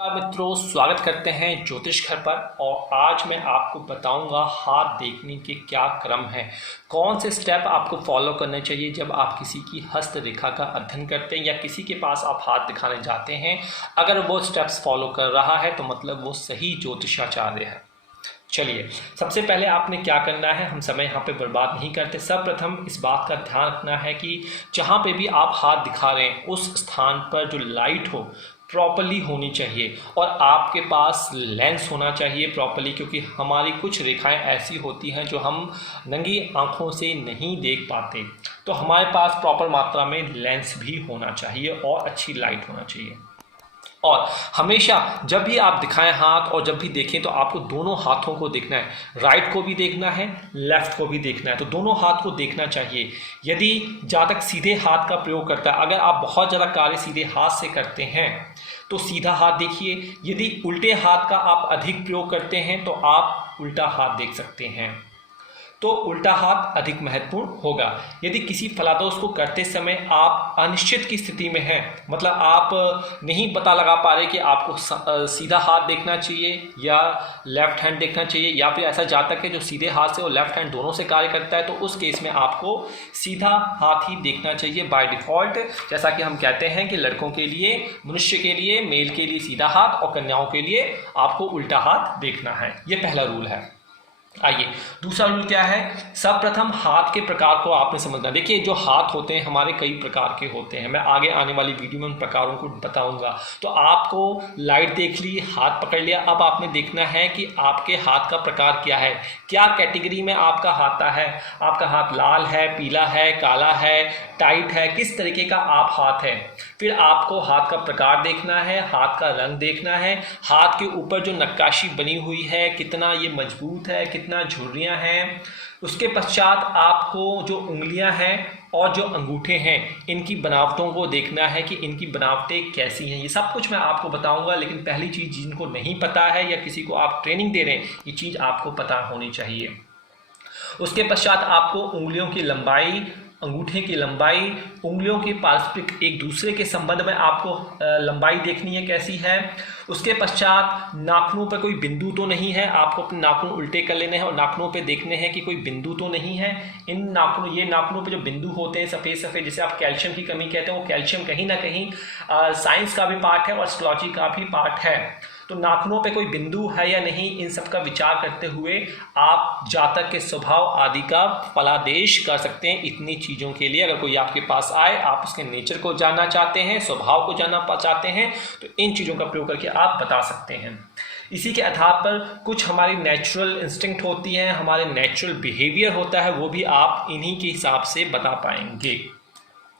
मित्रों, स्वागत करते हैं ज्योतिष घर पर। और आज मैं आपको बताऊंगा हाथ देखने के क्या क्रम है, कौन से स्टेप आपको फॉलो करने चाहिए जब आप किसी की हस्त रेखा का अध्ययन करते हैं या किसी के पास आप हाथ दिखाने जाते हैं। अगर वो स्टेप्स फॉलो कर रहा है तो मतलब वो सही ज्योतिषाचार्य है। चलिए, सबसे पहले आपने क्या करना है, हम समय यहाँ पे बर्बाद नहीं करते। सर्वप्रथम इस बात का ध्यान रखना है कि जहाँ पे भी आप हाथ दिखा रहे हैं उस स्थान पर जो लाइट हो प्रॉपरली होनी चाहिए और आपके पास लेंस होना चाहिए प्रॉपरली, क्योंकि हमारी कुछ रेखाएं ऐसी होती हैं जो हम नंगी आंखों से नहीं देख पाते। तो हमारे पास प्रॉपर मात्रा में लेंस भी होना चाहिए और अच्छी लाइट होना चाहिए। और हमेशा जब भी आप दिखाएं हाथ और जब भी देखें तो आपको दोनों हाथों को देखना है, राइट को भी देखना है, लेफ्ट को भी देखना है। तो दोनों हाथ को देखना चाहिए। यदि जातक सीधे हाथ का प्रयोग करता है, अगर आप बहुत ज़्यादा कार्य सीधे हाथ से करते हैं तो सीधा हाथ देखिए। यदि उल्टे हाथ का आप अधिक प्रयोग करते हैं तो आप उल्टा हाथ देख सकते हैं, तो उल्टा हाथ अधिक महत्वपूर्ण होगा। यदि किसी फलादोष को करते समय आप अनिश्चित की स्थिति में हैं, मतलब आप नहीं पता लगा पा रहे कि आपको सीधा हाथ देखना चाहिए या लेफ्ट हैंड देखना चाहिए, या फिर ऐसा जातक है जो सीधे हाथ से और लेफ्ट हैंड दोनों से कार्य करता है, तो उस केस में आपको सीधा हाथ ही देखना चाहिए बाय डिफ़ॉल्ट। जैसा कि हम कहते हैं कि लड़कों के लिए, मनुष्य के लिए, मेल के लिए सीधा हाथ और कन्याओं के लिए आपको उल्टा हाथ देखना है। ये पहला रूल है। आइए, दूसरा रूल क्या है। सर्वप्रथम हाथ के प्रकार को आपने समझना। देखिए, जो हाथ होते हैं हमारे कई प्रकार के होते हैं, मैं आगे आने वाली वीडियो में उन प्रकारों को बताऊंगा। तो आपको लाइट देख ली, हाथ पकड़ लिया, अब आपने देखना है कि आपके हाथ का प्रकार क्या है, क्या कैटेगरी में आपका हाथ है। आपका हाथ लाल है, पीला है, काला है, टाइट है, किस तरीके का आप हाथ है। फिर आपको हाथ का प्रकार देखना है, हाथ का रंग देखना है, हाथ के ऊपर जो नक्काशी बनी हुई है कितना ये मजबूत है, कितना झुर्रियाँ हैं। उसके पश्चात आपको जो उंगलियां हैं और जो अंगूठे हैं इनकी बनावटों को देखना है कि इनकी बनावटें कैसी हैं। ये सब कुछ मैं आपको बताऊंगा, लेकिन पहली चीज़ जिनको नहीं पता है या किसी को आप ट्रेनिंग दे रहे हैं, ये चीज़ आपको पता होनी चाहिए। उसके पश्चात आपको उंगलियों की लंबाई, अंगूठे की लंबाई, उंगलियों के पारस्परिक एक दूसरे के संबंध में आपको लंबाई देखनी है कैसी है। उसके पश्चात नाखूनों पर कोई बिंदु तो नहीं है, आपको अपने नाखून उल्टे कर लेने हैं और नाखूनों पे देखने हैं कि कोई बिंदु तो नहीं है। इन नाखूनों, ये नाखूनों पे जो बिंदु होते हैं सफ़ेद सफ़ेद, जिसे आप कैल्शियम की कमी कहते हैं, वो कैल्शियम कहीं ना कहीं साइंस का भी पार्ट है और एस्ट्रोलॉजी का भी पार्ट है। तो नाखूनों पे कोई बिंदु है या नहीं, इन सब का विचार करते हुए आप जातक के स्वभाव आदि का फलादेश कर सकते हैं। इतनी चीज़ों के लिए अगर कोई आपके पास आए, आप उसके नेचर को जानना चाहते हैं, स्वभाव को जानना चाहते हैं, तो इन चीज़ों का प्रयोग करके आप बता सकते हैं। इसी के आधार पर कुछ हमारी नेचुरल इंस्टिंक्ट होती हैं, हमारे नेचुरल बिहेवियर होता है, वो भी आप इन्हीं के हिसाब से बता पाएंगे।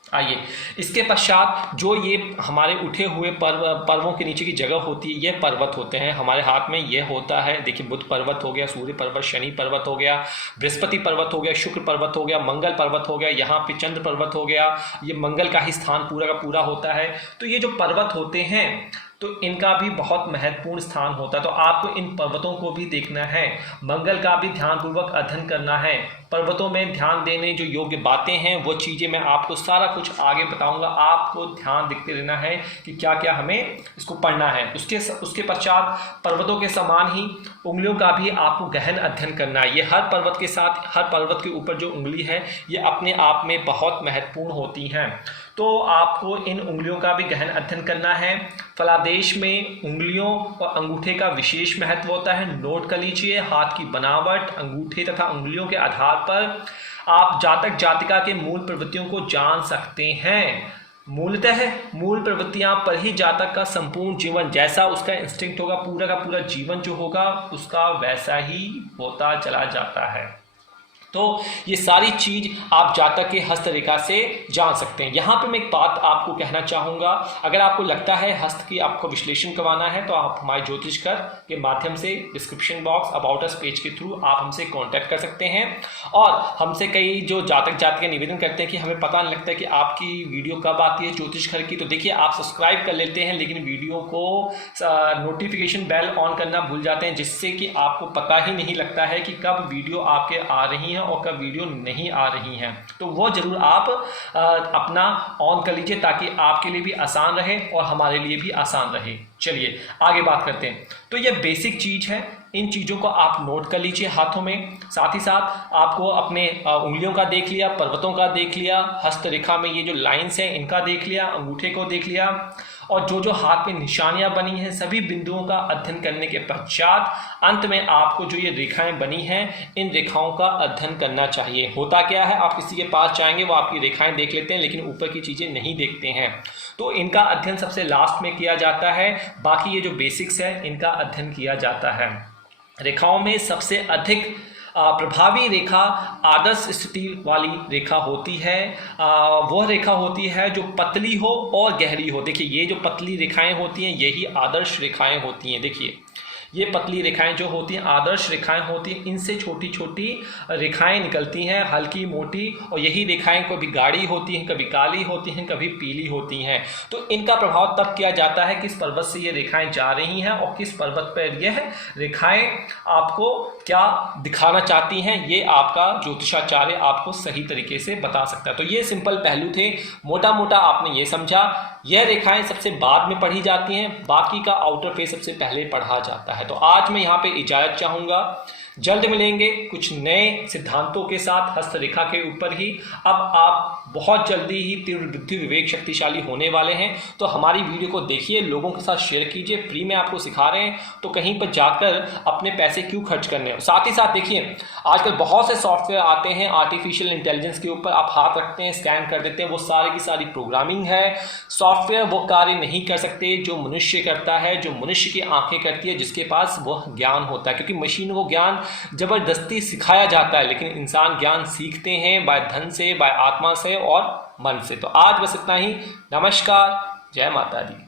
आइए, इसके पश्चात जो ये हमारे उठे हुए पर्वों के नीचे की जगह होती है, ये पर्वत होते हैं हमारे हाथ में। ये होता है, देखिए, बुध पर्वत हो गया, सूर्य पर्वत, शनि पर्वत हो गया, बृहस्पति पर्वत हो गया, शुक्र पर्वत हो गया, मंगल पर्वत हो गया, यहाँ पे चंद्र पर्वत हो गया। ये मंगल का ही स्थान पूरा का पूरा होता है। तो ये जो पर्वत होते हैं तो इनका भी बहुत महत्वपूर्ण स्थान होता है, तो आपको इन पर्वतों को भी देखना है। मंगल का भी ध्यानपूर्वक अध्ययन करना है। पर्वतों में ध्यान देने जो योग्य बातें हैं वो चीज़ें मैं आपको सारा कुछ आगे बताऊंगा। आपको ध्यान देखते रहना है कि क्या क्या हमें इसको पढ़ना है। उसके पश्चात पर्वतों के समान ही उंगलियों का भी आपको गहन अध्ययन करना है। ये हर पर्वत के साथ, हर पर्वत के ऊपर जो उंगली है ये अपने आप में बहुत महत्वपूर्ण होती हैं, तो आपको इन उंगलियों का भी गहन अध्ययन करना है। फलादेश में उंगलियों और अंगूठे का विशेष महत्व होता है, नोट कर लीजिए। हाथ की बनावट, अंगूठे तथा उंगलियों के आधार पर आप जातक जातिका के मूल प्रवृत्तियों को जान सकते हैं। मूलतः मूल प्रवृत्तियां पर ही जातक का संपूर्ण जीवन, जैसा उसका इंस्टिंक्ट होगा, पूरा का पूरा जीवन जो होगा उसका वैसा ही होता चला जाता है। तो ये सारी चीज़ आप जातक के हस्तरेखा से जान सकते हैं। यहाँ पे मैं एक बात आपको कहना चाहूँगा, अगर आपको लगता है हस्त की आपको विश्लेषण करवाना है तो आप हमारे ज्योतिष घर के माध्यम से description box, about us page के थ्रू आप हमसे कांटेक्ट कर सकते हैं। और हमसे कई जो जातक जातिका निवेदन करते हैं कि हमें पता नहीं लगता है कि आपकी वीडियो कब आती है ज्योतिष घर की, तो देखिए, आप सब्सक्राइब कर लेते हैं लेकिन वीडियो को नोटिफिकेशन बेल ऑन करना भूल जाते हैं, जिससे कि आपको पता ही नहीं लगता है कि कब वीडियो आपके आ रही हैं हैं और कब वीडियो नहीं आ रही हैं, तो वो ज़रूर आप अपना ऑन कर लीजिए ताकि आपके लिए भी आसान रहे और हमारे लिए भी आसान रहे। चलिए आगे बात करते हैं। तो ये बेसिक चीज़ है, इन चीज़ों को आप नोट कर लीजिए हाथों में। साथ ही साथ आपको अपने उंगलियों का देख लिया, पर्वतों का देख लिया, हस्तरेखा में ये जो लाइंस हैं इनका देख लिया, अंगूठे को देख लिया, और जो जो हाथ में निशानियां बनी हैं सभी बिंदुओं का अध्ययन करने के पश्चात अंत में आपको जो ये रेखाएं बनी हैं इन रेखाओं का अध्ययन करना चाहिए। होता क्या है, आप किसी के पास जाएंगे वो आपकी रेखाएं देख लेते हैं लेकिन ऊपर की चीज़ें नहीं देखते हैं, तो इनका अध्ययन सबसे लास्ट में किया जाता है। बाकी ये जो बेसिक्स है इनका अध्ययन किया जाता है। रेखाओं में सबसे अधिक प्रभावी रेखा आदर्श स्थिति वाली रेखा होती है। वह रेखा होती है जो पतली हो और गहरी हो। देखिए ये जो पतली रेखाएं होती हैं यही आदर्श रेखाएं होती हैं। देखिए ये पतली रेखाएं जो होती हैं आदर्श रेखाएं होती हैं, इनसे छोटी छोटी रेखाएं निकलती हैं, हल्की मोटी, और यही रेखाएं कभी गाढ़ी होती हैं, कभी काली होती हैं, कभी पीली होती हैं। तो इनका प्रभाव तब किया जाता है किस पर्वत से ये रेखाएं जा रही हैं और किस पर्वत पर यह रेखाएं आपको क्या दिखाना चाहती हैं, ये आपका ज्योतिषाचार्य आपको सही तरीके से बता सकता है। तो ये सिंपल पहलू थे, मोटा मोटा आपने ये समझा। यह रेखाएं सबसे बाद में पढ़ी जाती हैं, बाकी का आउटर फेस सबसे पहले पढ़ा जाता है। तो आज मैं यहाँ पे इजाज़त चाहूँगा, जल्द मिलेंगे कुछ नए सिद्धांतों के साथ हस्तरेखा के ऊपर ही। अब आप बहुत जल्दी ही तीव्र बुद्धि विवेक शक्तिशाली होने वाले हैं, तो हमारी वीडियो को देखिए, लोगों के साथ शेयर कीजिए। फ्री में आपको सिखा रहे हैं तो कहीं पर जाकर अपने पैसे क्यों खर्च करने। साथ ही साथ देखिए आजकल बहुत से सॉफ्टवेयर आते हैं आर्टिफिशियल इंटेलिजेंस के ऊपर, आप हाथ रखते हैं स्कैन कर देते हैं, वो सारी की सारी प्रोग्रामिंग है। सॉफ्टवेयर वो कार्य नहीं कर सकते जो मनुष्य करता है, जो मनुष्य की आंखें करती है, जिसके पास वह ज्ञान होता है। क्योंकि मशीन को ज्ञान जबरदस्ती सिखाया जाता है लेकिन इंसान ज्ञान सीखते हैं बाय धन से, बाय आत्मा से और मन से। तो आज बस इतना ही। नमस्कार, जय माता दी।